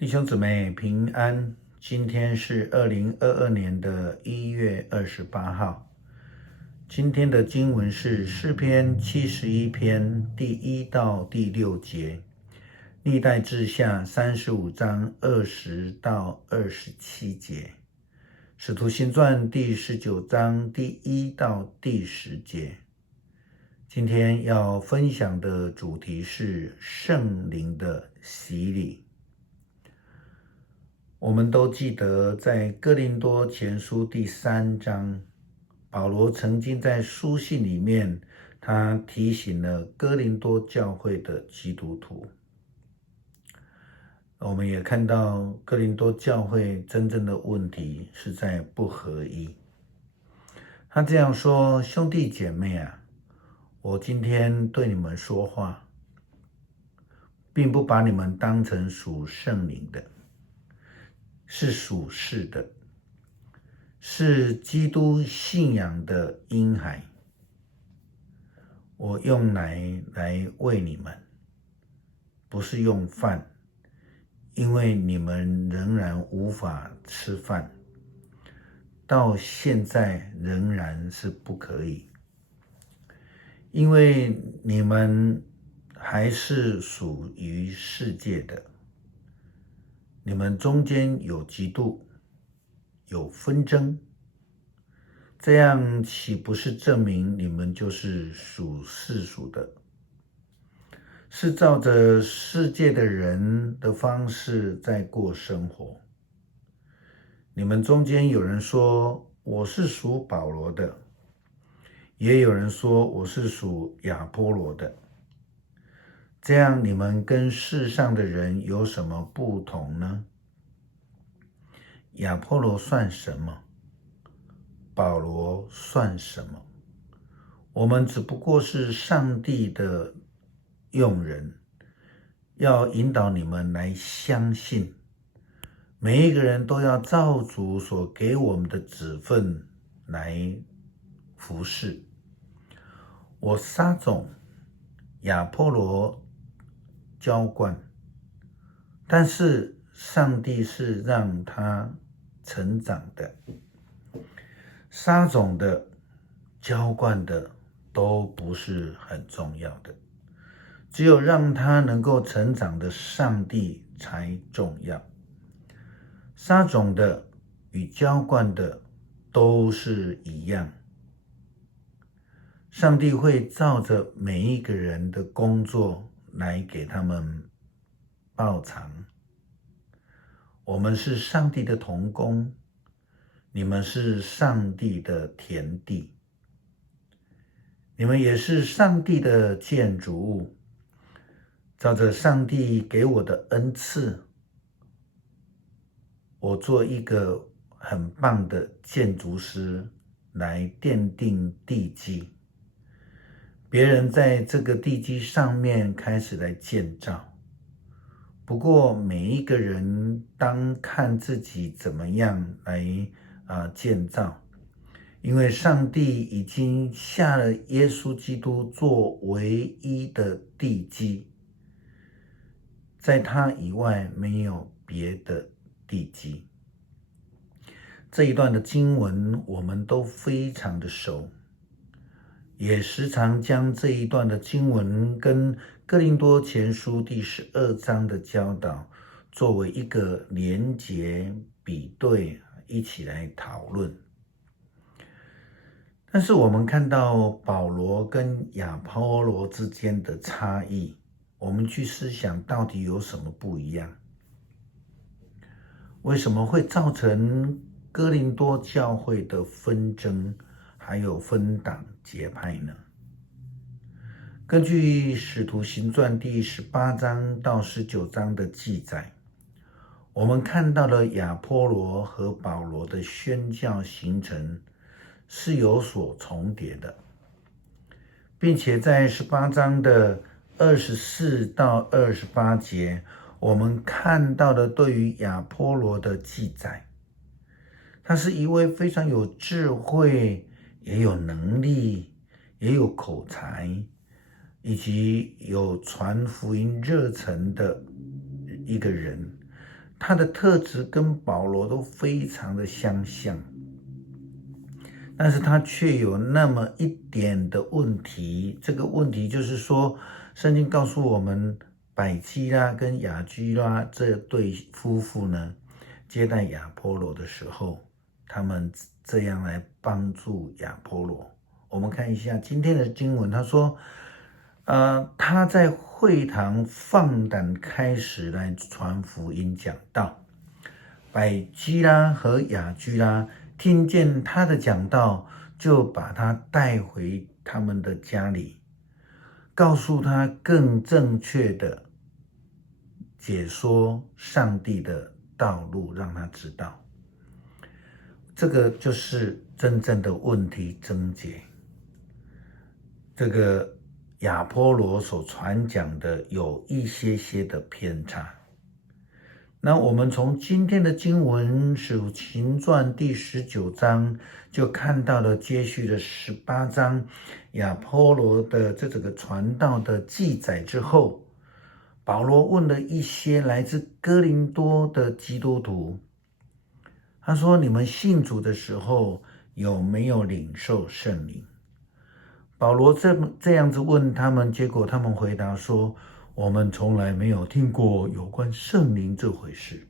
弟兄姊妹平安，今天是2022年的1月28号。今天的经文是诗篇71篇第1到第6节，历代志下35章20到27节，使徒行传第19章第1到第10节。今天要分享的主题是圣灵的洗礼。我们都记得在哥林多前书第3章，保罗曾经在书信里面，他提醒了哥林多教会的基督徒。我们也看到哥林多教会真正的问题是在不合一。他这样说：兄弟姐妹啊，我今天对你们说话，并不把你们当成属圣灵的，是属世的，是基督信仰的婴孩。我用奶来喂你们，不是用饭，因为你们仍然无法吃饭，到现在仍然是不可以，因为你们还是属于世界的。你们中间有嫉妒，有纷争，这样岂不是证明你们就是属世俗的，是照着世界的人的方式在过生活？你们中间有人说我是属保罗的，也有人说我是属亚波罗的，这样你们跟世上的人有什么不同呢？亚波罗算什么？保罗算什么？我们只不过是上帝的用人，要引导你们来相信，每一个人都要照主所给我们的职分来服侍。我撒种，亚波罗浇灌，但是上帝是让他成长的。撒种的、浇灌的都不是很重要的，只有让他能够成长的上帝才重要。撒种的与浇灌的都是一样，上帝会照着每一个人的工作来给他们报偿。我们是上帝的同工，你们是上帝的田地，你们也是上帝的建筑物。照着上帝给我的恩赐，我做一个很棒的建筑师来奠定地基，别人在这个地基上面开始来建造。不过每一个人当看自己怎么样来建造，因为上帝已经下了耶稣基督做唯一的地基，在他以外没有别的地基。这一段的经文我们都非常的熟，也时常将这一段的经文跟哥林多前书第12章的教导作为一个连结比对，一起来讨论。但是我们看到保罗跟亚波罗之间的差异，我们去思想到底有什么不一样？为什么会造成哥林多教会的纷争，还有分党结派呢？根据使徒行传第18章到19章的记载，我们看到了亚波罗和保罗的宣教行程是有所重叠的，并且在18章的24到28节，我们看到了对于亚波罗的记载，他是一位非常有智慧，也有能力，也有口才，以及有传福音热忱的一个人。他的特质跟保罗都非常的相像，但是他却有那么一点的问题。这个问题就是说，圣经告诉我们，百基拉跟雅居拉这对夫妇呢，接待亚波罗的时候，他们这样来帮助亚波罗。我们看一下今天的经文，他说他在会堂放胆开始来传福音讲道，百基拉和雅居拉听见他的讲道，就把他带回他们的家里，告诉他更正确的解说上帝的道路，让他知道。这个就是真正的问题症结。这个亚波罗所传讲的有一些的偏差。那我们从今天的经文使徒行传第19章就看到了接续的18章亚波罗的这个传道的记载之后，保罗问了一些来自哥林多的基督徒，他说：你们信主的时候有没有领受圣灵？保罗这样子问他们，结果他们回答说：我们从来没有听过有关圣灵这回事。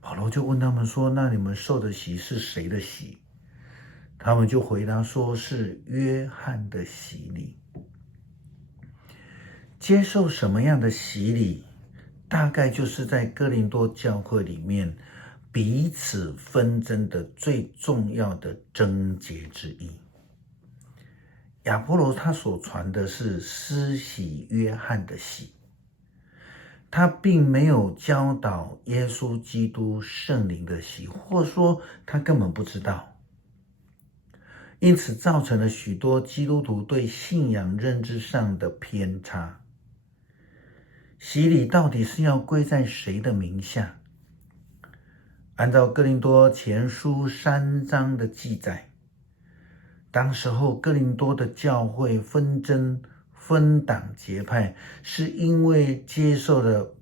保罗就问他们说：那你们受的洗是谁的洗？他们就回答说：是约翰的洗礼。接受什么样的洗礼，大概就是在哥林多教会里面彼此纷争的最重要的症结之一。亚波罗他所传的是施洗约翰的洗，他并没有教导耶稣基督圣灵的洗，或说他根本不知道，因此造成了许多基督徒对信仰认知上的偏差。洗礼到底是要归在谁的名下？按照哥林多前书3章的记载，当时候哥林多的教会纷争分党结派，是因为接受了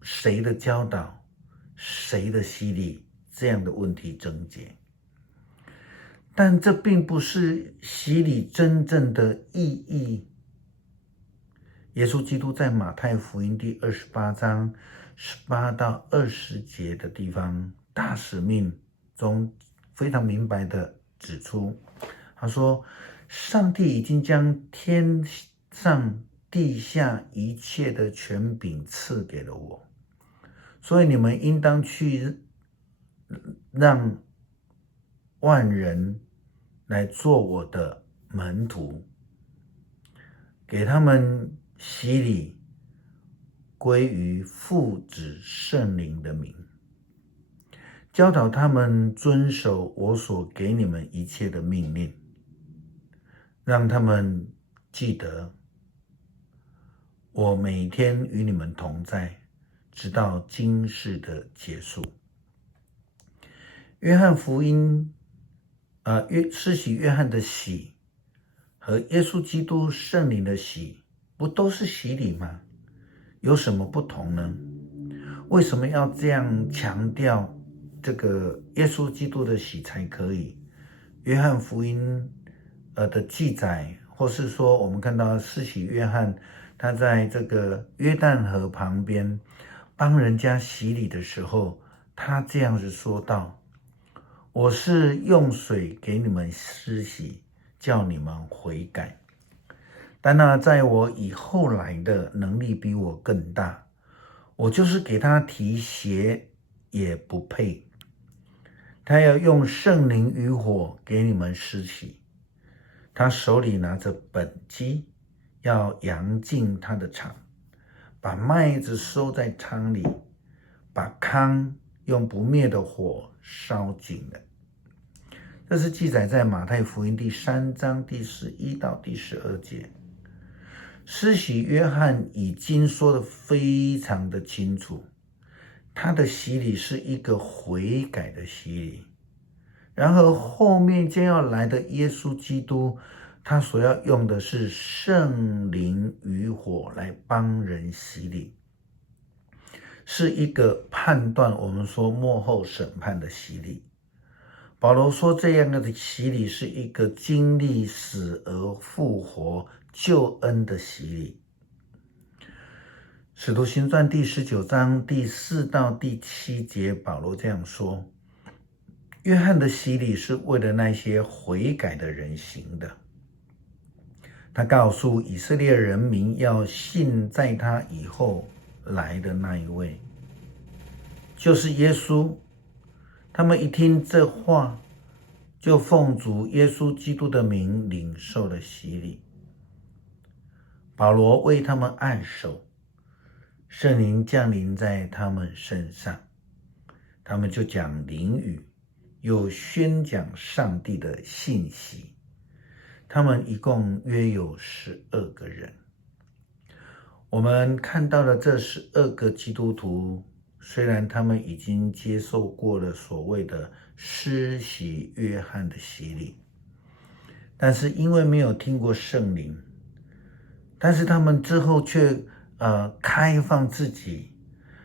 谁的教导、谁的洗礼这样的问题症结。但这并不是洗礼真正的意义。耶稣基督在马太福音第28章18到20节的地方大使命中非常明白的指出，他说：上帝已经将天上地下一切的权柄赐给了我，所以你们应当去让万人来做我的门徒，给他们洗礼归于父子圣灵的名，教导他们遵守我所给你们一切的命令，让他们记得我每天与你们同在，直到今世的结束。约翰福音施洗约翰的洗和耶稣基督圣灵的洗，不都是洗礼吗？有什么不同呢？为什么要这样强调这个耶稣基督的洗才可以？约翰福音的记载，或是说我们看到施洗约翰他在这个约旦河旁边帮人家洗礼的时候，他这样子说道：我是用水给你们施洗，叫你们悔改。但那在我以后来的能力比我更大，我就是给他提鞋也不配。他要用圣灵与火给你们施洗，他手里拿着本机，要扬进他的场，把麦子收在仓里，把糠用不灭的火烧尽了。这是记载在马太福音第3章第11到第12节。施洗约翰已经说得非常的清楚，他的洗礼是一个悔改的洗礼。然而后面将要来的耶稣基督，他所要用的是圣灵与火来帮人洗礼。是一个判断我们说末后审判的洗礼。保罗说这样的洗礼是一个经历死而复活救恩的洗礼。使徒行传第19章第4到第7节，保罗这样说：约翰的洗礼是为了那些悔改的人行的。他告诉以色列人民要信在他以后来的那一位，就是耶稣。他们一听这话，就奉主耶稣基督的名领受了洗礼。保罗为他们按手，圣灵降临在他们身上，他们就讲灵语，又宣讲上帝的信息。他们一共约有12个人。我们看到了这12个基督徒，虽然他们已经接受过了所谓的施洗约翰的洗礼，但是因为没有听过圣灵，但是他们之后却开放自己，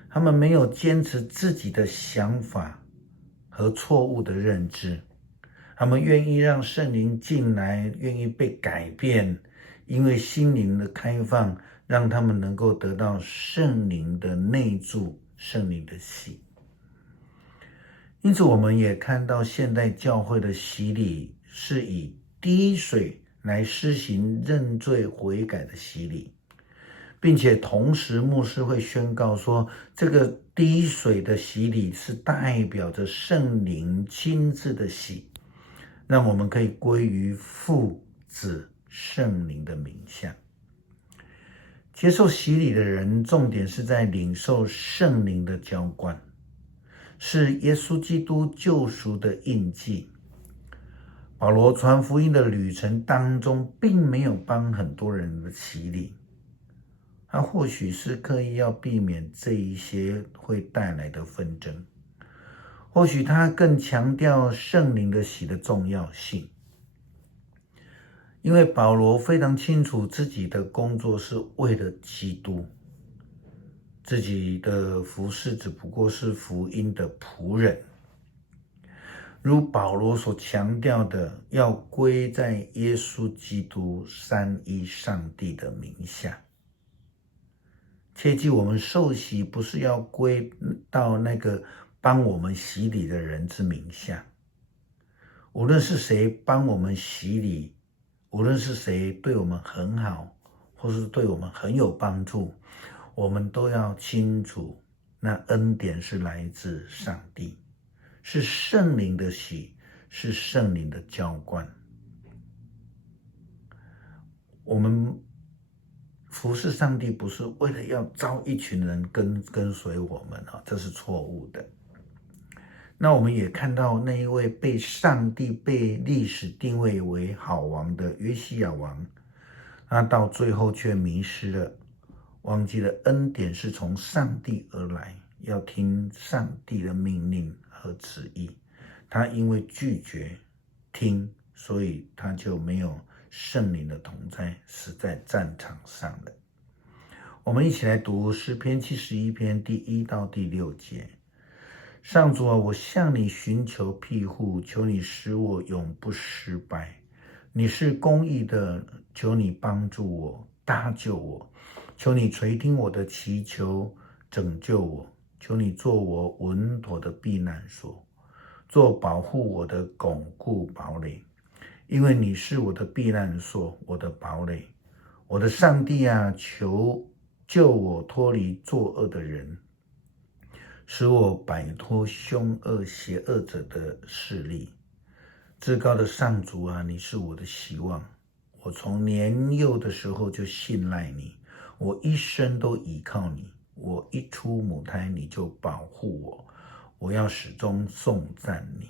他们没有坚持自己的想法和错误的认知，他们愿意让圣灵进来，愿意被改变，因为心灵的开放让他们能够得到圣灵的内住，圣灵的洗。因此我们也看到现代教会的洗礼是以滴水来施行认罪悔改的洗礼，并且同时牧师会宣告说，这个滴水的洗礼是代表着圣灵亲自的洗，让我们可以归于父子圣灵的名下。接受洗礼的人，重点是在领受圣灵的浇灌，是耶稣基督救赎的印记。保罗传福音的旅程当中，并没有帮很多人的洗礼，他或许是刻意要避免这一些会带来的纷争，或许他更强调圣灵的洗的重要性。因为保罗非常清楚自己的工作是为了基督，自己的服事只不过是福音的仆人。如保罗所强调的，要归在耶稣基督三一上帝的名下。切记，我们受洗不是要归到那个帮我们洗礼的人之名下。无论是谁帮我们洗礼，无论是谁对我们很好，或是对我们很有帮助，我们都要清楚，那恩典是来自上帝，是圣灵的洗，是圣灵的浇灌。我们服侍上帝不是为了要招一群人跟随我们，这是错误的。那我们也看到那一位被上帝被历史定位为好王的约西亚王，他到最后却迷失了，忘记了恩典是从上帝而来，要听上帝的命令和旨意。他因为拒绝听，所以他就没有圣灵的同在，死在战场上了。我们一起来读诗篇71篇第1到第6节。上主啊，我向你寻求庇护，求你使我永不失败。你是公义的，求你帮助我，搭救我。求你垂听我的祈求，拯救我。求你做我稳妥的避难所，做保护我的巩固堡垒。因为你是我的避难所，我的堡垒。我的上帝啊，求救我脱离作恶的人，使我摆脱凶恶邪恶者的势力。至高的上主啊，你是我的希望。我从年幼的时候就信赖你，我一生都倚靠你。我一出母胎，你就保护我，我要始终颂赞你。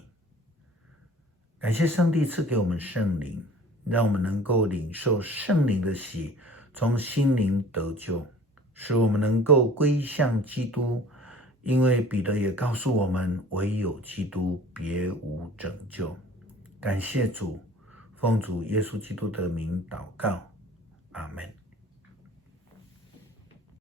感谢上帝赐给我们圣灵，让我们能够领受圣灵的洗，从心灵得救，使我们能够归向基督。因为彼得也告诉我们，唯有基督，别无拯救。感谢主，奉主耶稣基督的名祷告，阿们。